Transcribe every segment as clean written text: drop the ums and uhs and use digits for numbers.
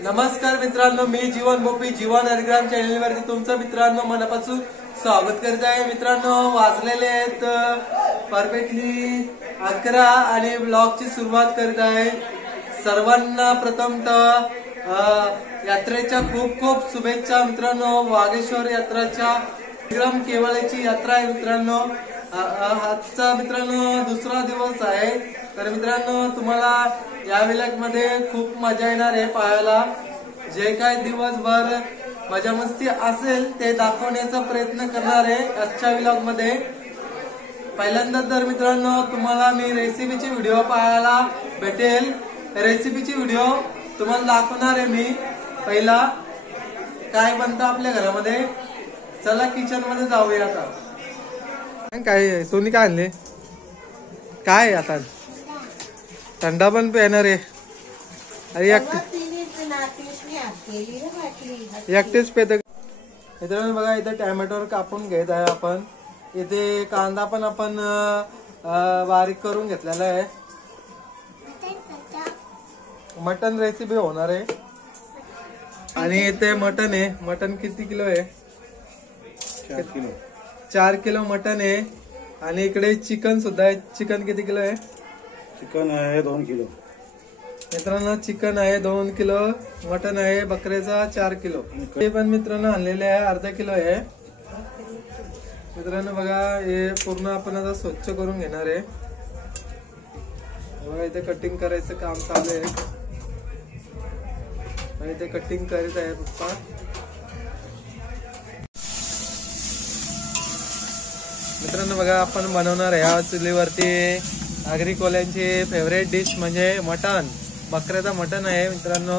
नमस्कार मित्रांनो, मी जीवन बोपी जीवन हरिग्राम चॅनल वरती तुमचं मित्रांनो मनापासून स्वागत करत आहे। मित्रांनो वाजलेले आहेत परफेक्टली 11 आणि ब्लॉगची सुरुवात करत आहे। सर्वांना प्रथमतः यात्रेच्या खूप खूप शुभेच्छा मित्रांनो। वागेश्वर यात्राच्या विक्रम केवळची यात्रा आहे मित्रांनो। आजचा मित्रांनो दुसरा दिवस आहे। तर मित्रांनो तुम्हाला या व्लॉग मध्ये खूप मजा येणार आहे पाहायला। जे काय दिवसभर मजा मस्ती असेल ते दाखवण्याचा प्रयत्न करणार आहे आजच्या व्लॉग मध्ये। पहिल्यांदा तर मित्रांनो तुम्हाला मी रेसिपीची व्हिडिओ पाहायला भेटेल। रेसिपीची व्हिडिओ तुम्हाला दाखवणार आहे मी। पहिला काय बनतं आपल्या घरामध्ये, चला किचन मध्ये जाऊया आता। काय सोनी काय आणले, काय आता थंडा पण पेणार आहे। अरे एकटेच पेत। मित्रांनो बघा इथे टॅमॅटो कापून घेत आहे आपण। इथे कांदा पण आपण बारीक करून घेतलेला आहे। मटन रेसिपी होणार आहे। आणि इथे मटन आहे। मटन किती किलो आहे? 4 किलो मटन आहे। आणि इकडे चिकन सुद्धा आहे। चिकन किती किलो आहे? चिकन आहे 2 किलो मित्रांनो। चिकन आहे 2 किलो, मटन आहे बकऱ्याचा 4 किलो। हे पण मित्रांनो आणलेले आहे अर्धा किलो आहे। मित्रांनो बघा हे पूर्ण आपण आता स्वच्छ करून घेणार आहे। बघा इथे कटिंग करायचं काम चालू आहे। इथे कटिंग करीत आहे पप्पा। मित्रांनो बघा आपण बनवणार आहे या चुलीवरती नागरी कोल्यांची फेवरेट डिश म्हणजे मटन। बकऱ्याचा मटन आहे मित्रांनो।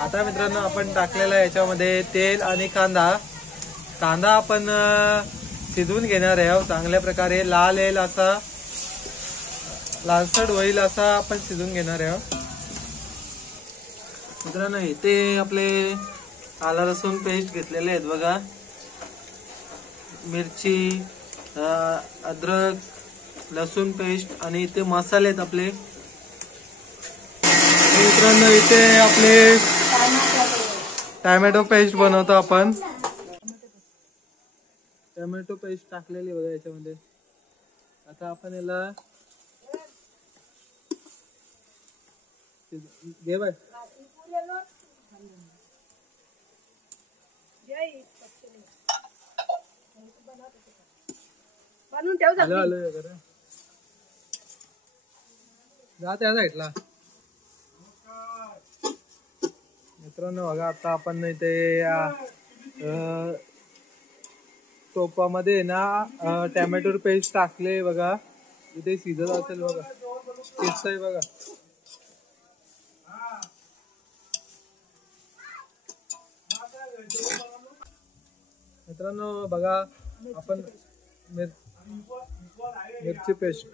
आता मित्रांनो आपण टाकलेला याच्यामध्ये तेल आणि कांदा। कांदा आपण शिजवून घेणार आहे चांगल्या प्रकारे, लाल येईल असा, लालसर होईल असा आपण शिजवून घेणार आहे मित्रांनो। इथे आपले आला लसूण पेस्ट घेतलेले आहेत बघा, मिरची, अद्रक, लसूण पेस्ट आणि इथे मसाले आहेत आपले। मित्रांनो इथे आपले टोमॅटो पेस्ट बनवतो आपण। टोमॅटो पेस्ट टाकलेली बघा याच्यामध्ये। आता आपण याला घे बाय। हॅलो हॅलो जा त्या साईडला। मित्रांनो बघा आता आपण इथे टोपामध्ये ना टोमॅटो पेस्ट टाकले बघा। इथे शिजत असेल बघा, शिजतंय बघा। मित्रांनो बघा आपण मिरची पेस्ट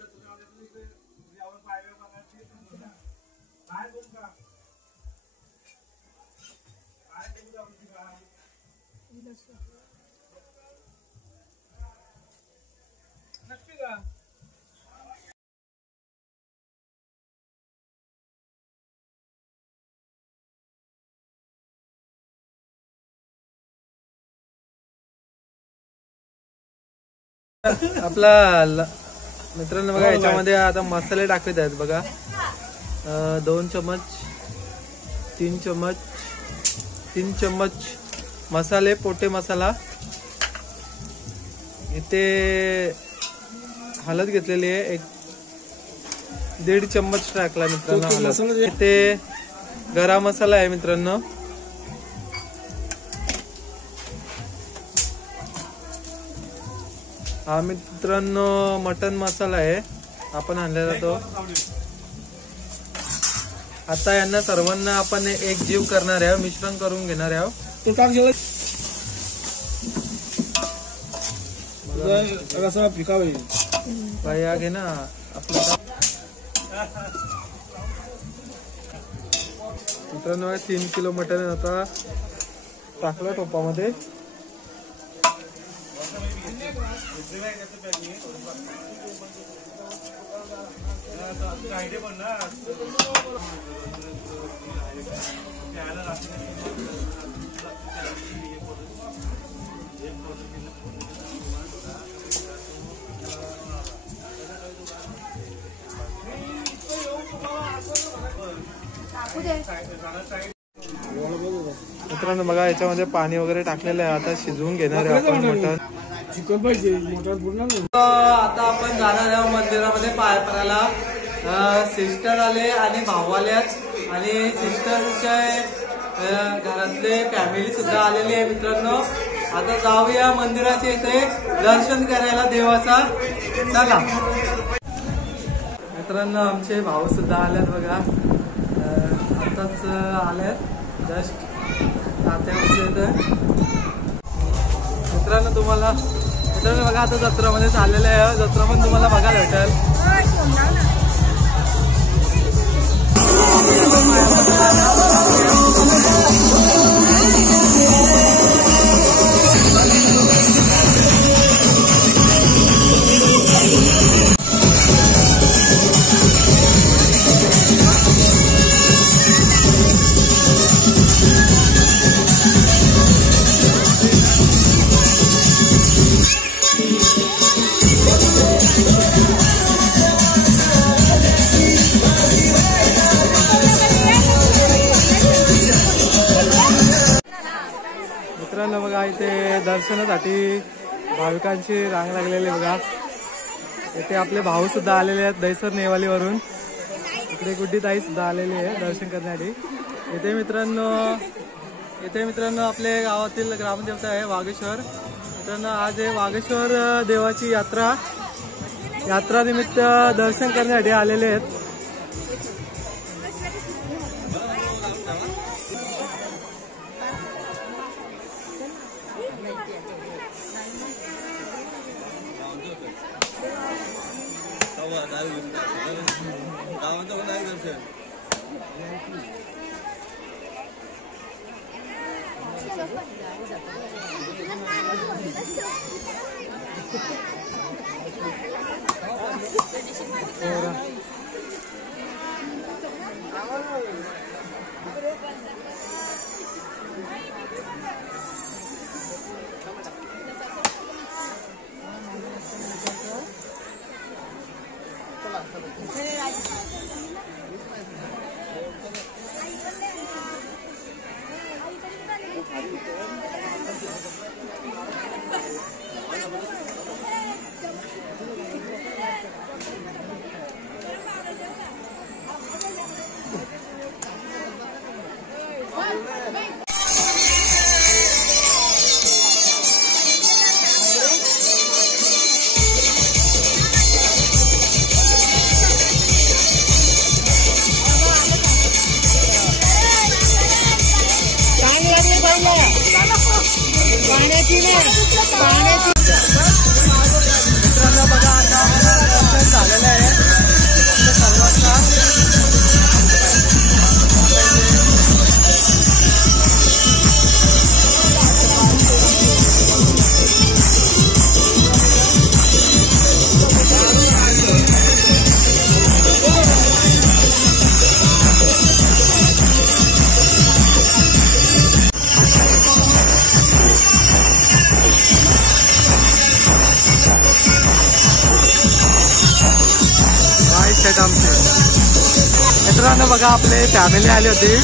आपला मित्रांनो बघा याच्यामध्ये आता मसाले टाकत आहेत बघा। 2 चमच 3 चमच मसाले, पोटे मसाला। इथे हळद घेतलेली आहे 1.5 चम्मच टाकला मित्रांनो। इथे गरम मसाला आहे मित्रांनो। हा मित्रांनो मटन मसाला आहे आपण आणलेला तो। आता यांना सर्वांना आपण एक जीव करणार आहे, मिश्रण करून घेणार आहे। भाई घे ना आपलं। मित्रांनो 3 किलो मटन आता टाकलं टोपामध्ये। मित्रांनो बघा याच्यामध्ये पाणी वगैरे टाकलेलं आहे. आता शिजवून घेणार आहे आपण मटण. आता आपण जाणार आहे मंदिरामध्ये पाय पडायला. सिस्टर आले आणि भाऊ आल्यात आणि सिस्टरच्या घरातले फॅमिली सुद्धा आलेली आहे. मित्रांनो आता जाऊया मंदिराच्या इथे दर्शन करायला देवाचा. चला मित्रांनो आमचे भाऊ सुद्धा आल्यात बघा. आताच आल्यात जस्ट तात्या मित्रांनो. मित्रांनो बघा आता जत्रामध्ये चाललेलं आहे. जत्रा पण तुम्हाला बघायला भेटेल. मित्रांनो बघा इथे दर्शनासाठी भाविकांची रांग लागलेली बघा. इथे आपले भाऊ सुद्धा आलेले आहेत दहीसर नेवालीवरून. इकडे गुड्डी ताई सुद्धा आलेली आहे दर्शन करण्यासाठी. इथे मित्रांनो आपले गावातील ग्रामदेवता आहे वाघेश्वर. मित्रांनो आज आहे वाघेश्वर देवाची यात्रा निमित्त दर्शन करण्यासाठी आलेले आहेत. मित्रांनो बघा आता दर्शन झालेलं आहे सर्वांचा. मित्रांनो बघा आपले फॅमिली आली होती.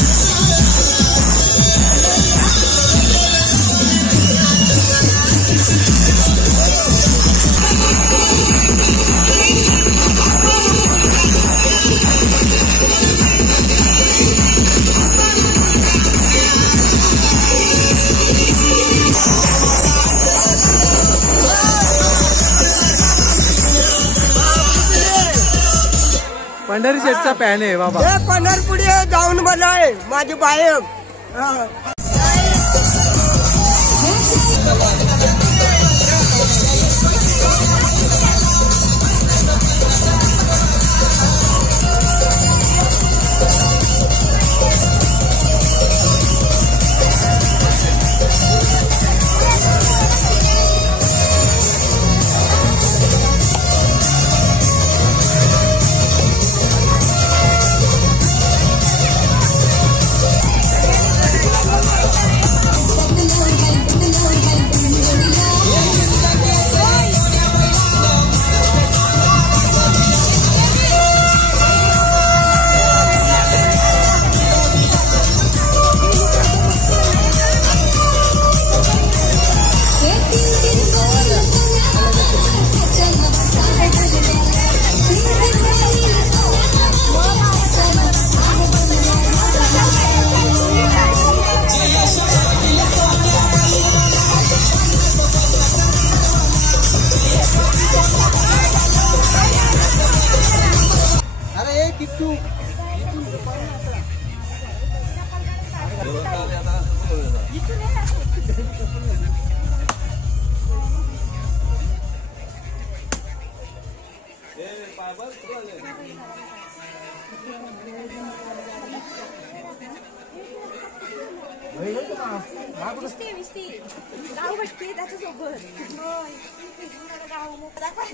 पंढरी शेठचा पॅन आहे बाबा. पंढरपुरी जाऊन बनाय माझी बायक.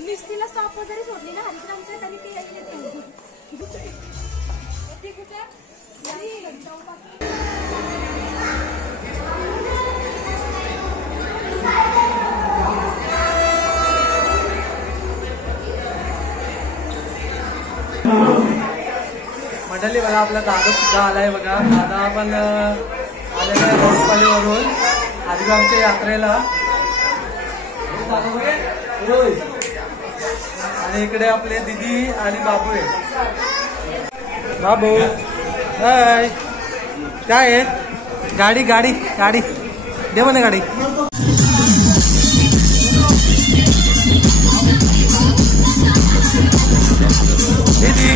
निस्तीला स्टॉप वगैरे सोडली ना हरिद्रामच्या तरी ते मंडळी बघा आपला दादा सुद्धा आलाय बघा. दादा पण आलेला आहे रोडपालीवरून हरिद्रामच्या यात्रेला. आणि इकडे आपले दीदी आणि बाबू आहे. बाबू हाय काय आहे? गाडी गाडी गाडी दे म्हणे गाडी. दीदी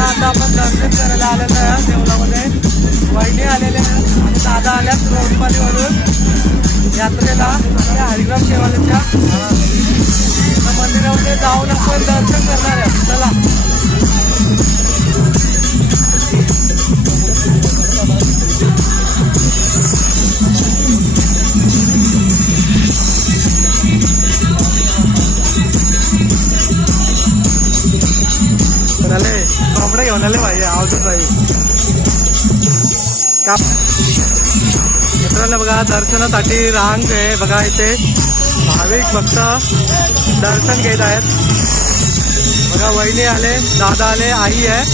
आता आपण दर्शन करायला आलेलो आहे देवळामध्ये. वहिनी आलेल्या आणि दादा आल्यात रोडपालीवरून यात्रेला आपल्या हरिग्राम देवालयाच्या मंदिरामध्ये जाऊन आपण दर्शन करणार आहे. चला कपडे घेऊन आले पाहिजे आवडत पाहिजे का. मित्रांनो बघा दर्शनासाठी रांग आहे बघा. इथे भाविक भक्त दर्शन घेत आहेत बघा. वहिनी आले, दादा आले, आई आहे.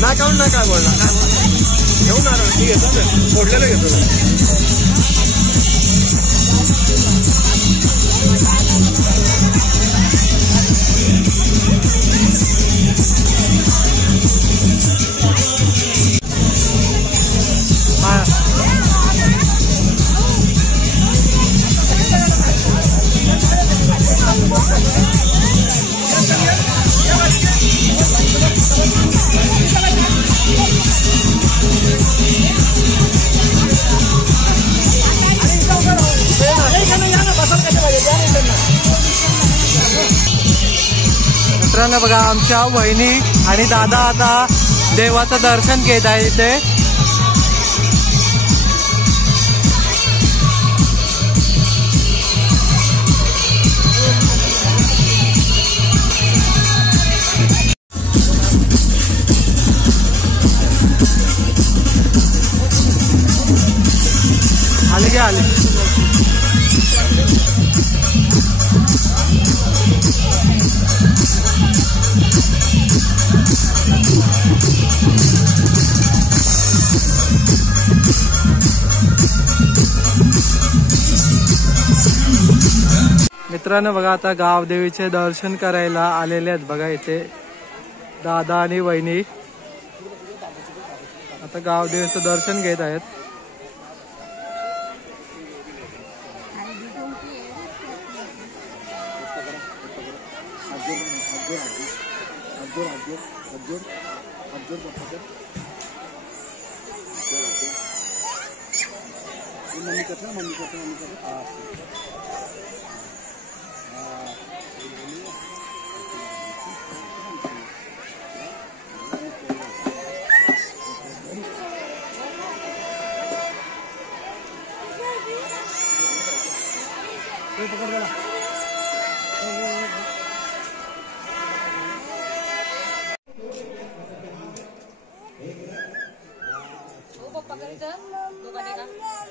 नाही काढून ना काय बोलणार काय घेऊन आलो ठीक आहे फोडलेलं घेतो. मित्रांनो बघा आमच्या वहिनी आणि दादा आता देवाचं दर्शन घेत आहे इथे. आले की आले. मित्रांनो बघा आता गावदेवीचे दर्शन करायला आलेले आहेत बघा इथे दादा आणि वहिनी. आता गावदेवीचं दर्शन घेत आहेत.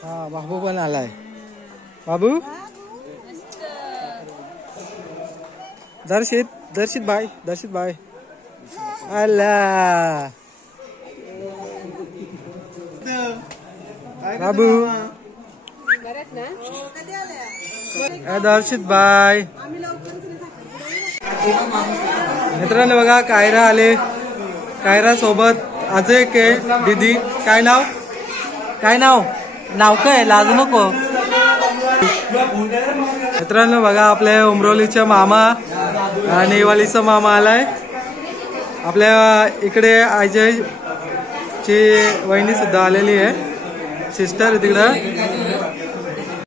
हा बाबू पण आलाय. बाबू दर्शित भाई आला. बाबू दर्शित भाई. मित्रांनो बघा कायरा आले. कायरा सोबत अजय के दीदी. काय नाव काय लाजू नको. मित्रांनो बघा आपल्या उमरोलीच्या मामा आणि वालीचा मामा आलाय. आपल्या इकडे अजय ची वहिनी सुद्धा आलेली आहे, सिस्टर तिकडं.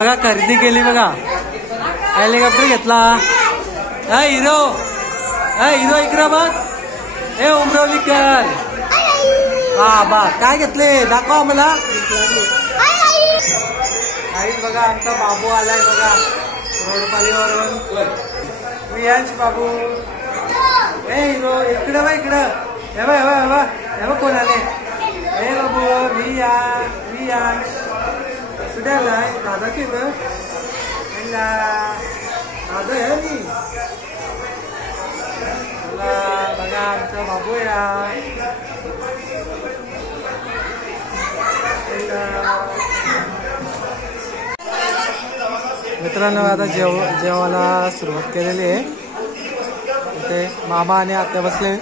बघा खरेदी केली बघा, हेलिकॉप्टर घेतला. हिरो हिरो इकडं बघ, हे उमरोलीकर. हा बा काय घेतले दाखवा आम्हाला. काहीच बघा आमचा बाबू आलाय बघा रोडपालीवरून. वियांश बाबू. हे हिरो इकडं बा इकडं. हे बघ हे बघ हे बघ कोण आले. हे बाबू वियांश कुठे आलाय. दादा की बघ दादा आहे मी. बघा आमचा बाबू या. मित्रांनो आता जेवायला सुरुवात केलेली आहे. इथे मामा आणि आत्या बसले.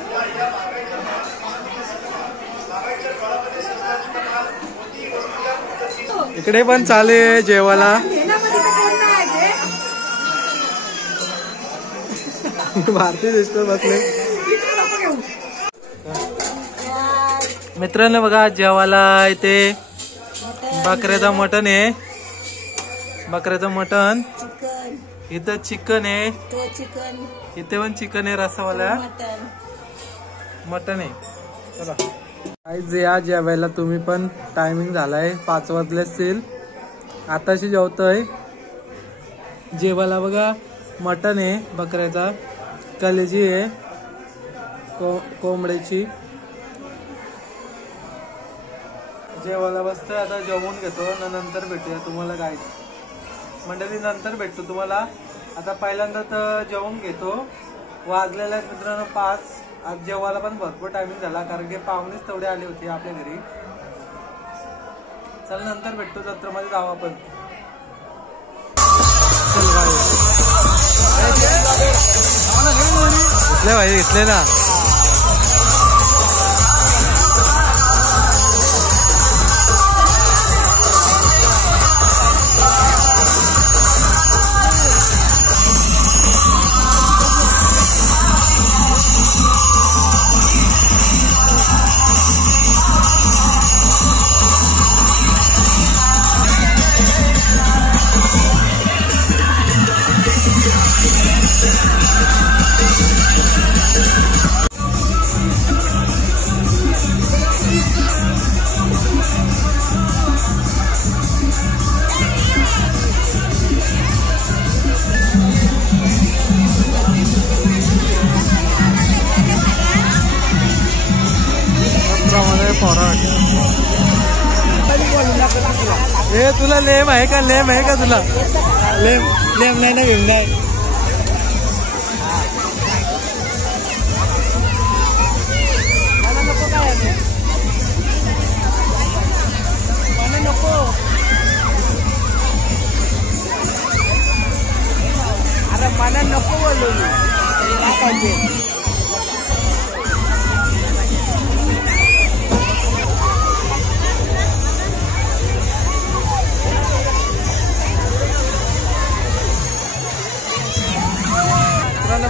इकडे पण चालू आहे जेवायला. भारतीय सिस्टर बसले. मित्रांनो बघा जेवायला इथे बकऱ्याचं मटण आहे. बकऱ्याचं मटण. इथं चिकन आहे. इथे पण चिकन आहे रस्सावाला. मटण आहे. चला काहीच या जेवायला तुम्ही पण. टायमिंग झालाय 5 वाजले असतील. आताशी जेवतोय. जेवायला बघा मटण आहे बकऱ्याचा, कलेजी आहे कोंबड्याची. जेवायला बसतोय आता. जेवून घेतो नंतर भेटूया तुम्हाला. काय मंडळी नंतर भेटतो तुम्हाला. आता पहिल्यांदा तर जेवून घेतो. वाजलेला आहेत मित्रांनो 5. आज जेवायला पण भरपूर टायमिंग झाला कारण की पाहुणेच तेवढे आले होते आपल्या घरी. चल नंतर भेटतो. जत्रेमध्ये जाऊ आपण. चल भाई इथले ना. हे तुला लेम आहे का. लेम आहे का तुला. लेम नाही ना घेऊन जाय. नको. अरे मला नको बोलू.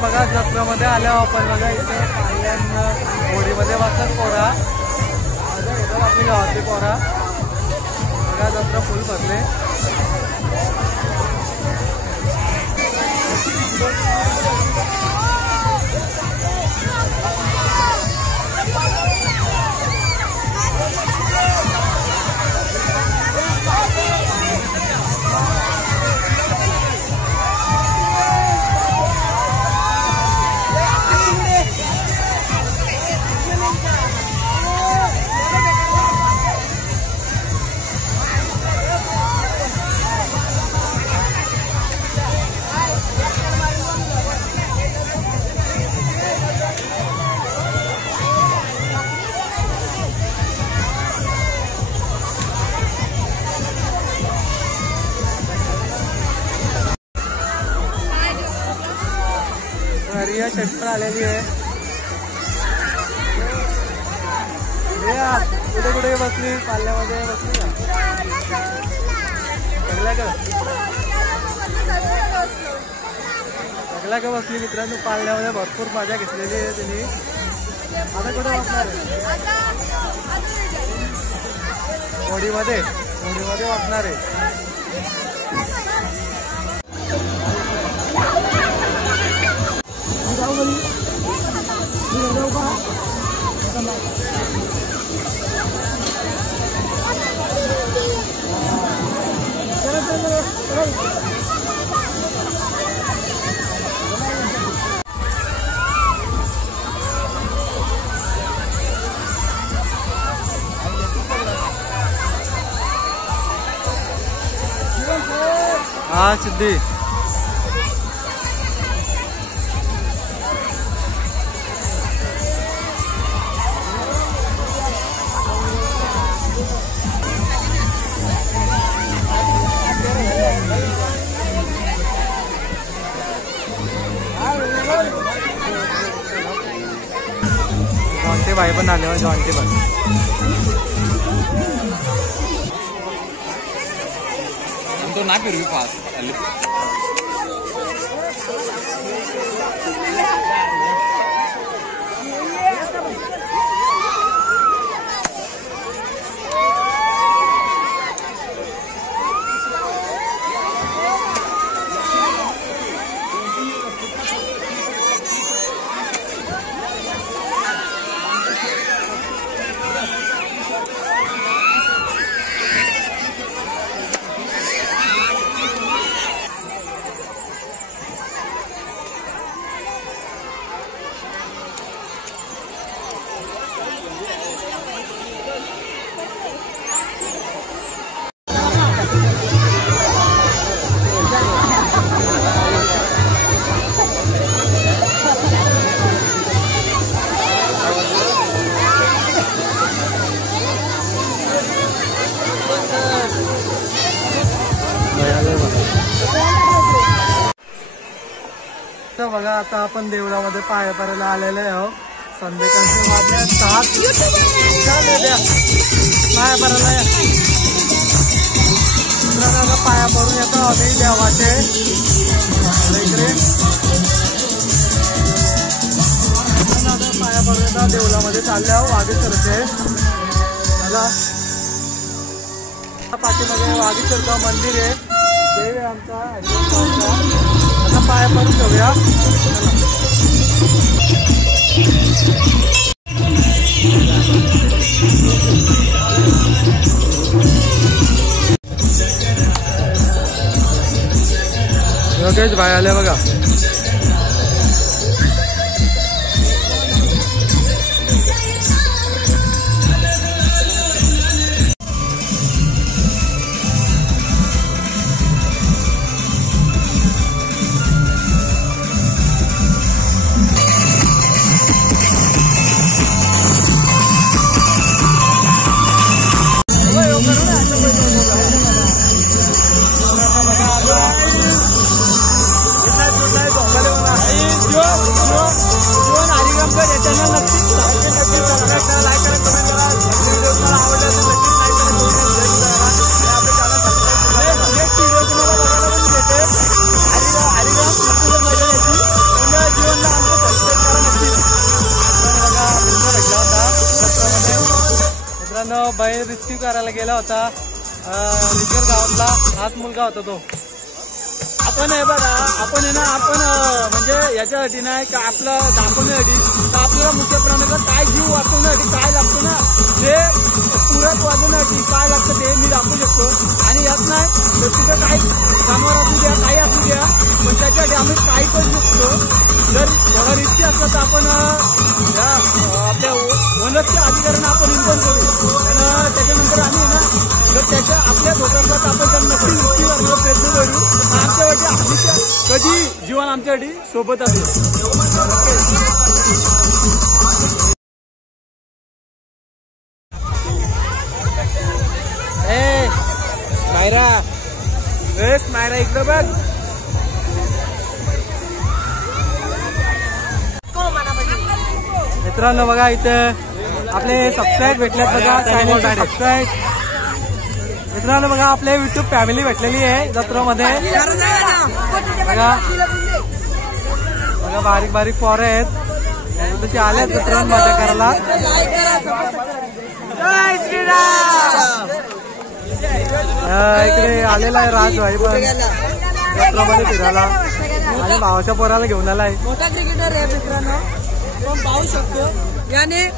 बघा जत्रेमध्ये आल्यावर आपण बघा इथे पाल्यान होडीमध्ये बसतात पोरा. घेतात आपली गावातली पोरा. बघा जत्रा फुल भरले. रिया शेट पण आलेली आहे. रिया कुठे कुठे बसली. पाल्यामध्ये बसली का. सगळ्या का लागला का बसली मित्रांनो. पाळण्यामध्ये भरपूर मजा घेतलेली आहे त्यांनी. आता कुठे वाचणार आहे? होडीमध्ये वाचणार आहे. हा सिद्धी जॉन्टी भाई पण आले. जॉन्टी भाई तो ना फिरवी पास बघा. आता आपण देवळामध्ये पाया पडायला आलेले आहोत. संध्याकाळचे वाजले 7. पाया पडायला या. पाया पडून येतो आम्ही देवाचे इकडे. पाया पडून येतो देवळामध्ये चालले आहोत. वागेश्वरचे बघा. पाठीमध्ये वागेश्वरचं मंदिर आहे. देव आहे आमचा. आता पाया पडून घेऊया. योगेश भाई आले बघा. बैल रेस्क्यू करायला गेला होता. रिजर गावातला हाच मुलगा होता तो. आपण हे बघा, आपण आहे ना, आपण म्हणजे याच्यासाठी नाही का आपलं दाखवण्यासाठी, तर आपल्याला मुख्य प्राण्याचा काय जीव वाचवण्यासाठी काय लागतो ना, ते पुरत वाजवण्यासाठी काय लागतं ते मी दाखवू शकतो. आणि यात नाही तर तिथं काही जनावर असू द्या, काही असू द्या, पण त्याच्यासाठी आम्ही काही करू शकतो. जर थोडा रिस्की असलं तर आपण आपल्या वनरच्या अधिकाऱ्यांना आपण इन्फॉर्म करू. आणि त्याच्यानंतर आम्ही ना जर त्याच्या आपल्या धोका असला तर आपण त्यांना नक्की रिस्की करण्याचा प्रयत्न करू. आमच्यासाठी आम्ही कधी जीवन आमच्यासाठी सोबत असेल. स्मायरा इकडे बघ. मित्रांनो बघा, इथं आपले सबस्क्राईब भेटलेत बघा, चॅनल सबस्क्राईब. मित्रांनो बघा, आपले युट्यूब फॅमिली भेटलेली आहे जत्रेमध्ये बघा. बघा बारीक बारीक पोरं आहेत तशी आल्यात मित्रांनो मजा करायला. इकडे आलेला आहे राजभाई पण यात्रामध्ये फिरायला आणि भावाच्या पोराला घेऊन आलाय. मोठा क्रिकेटर आहे मित्रांनो, आपण पाहू शकतो याने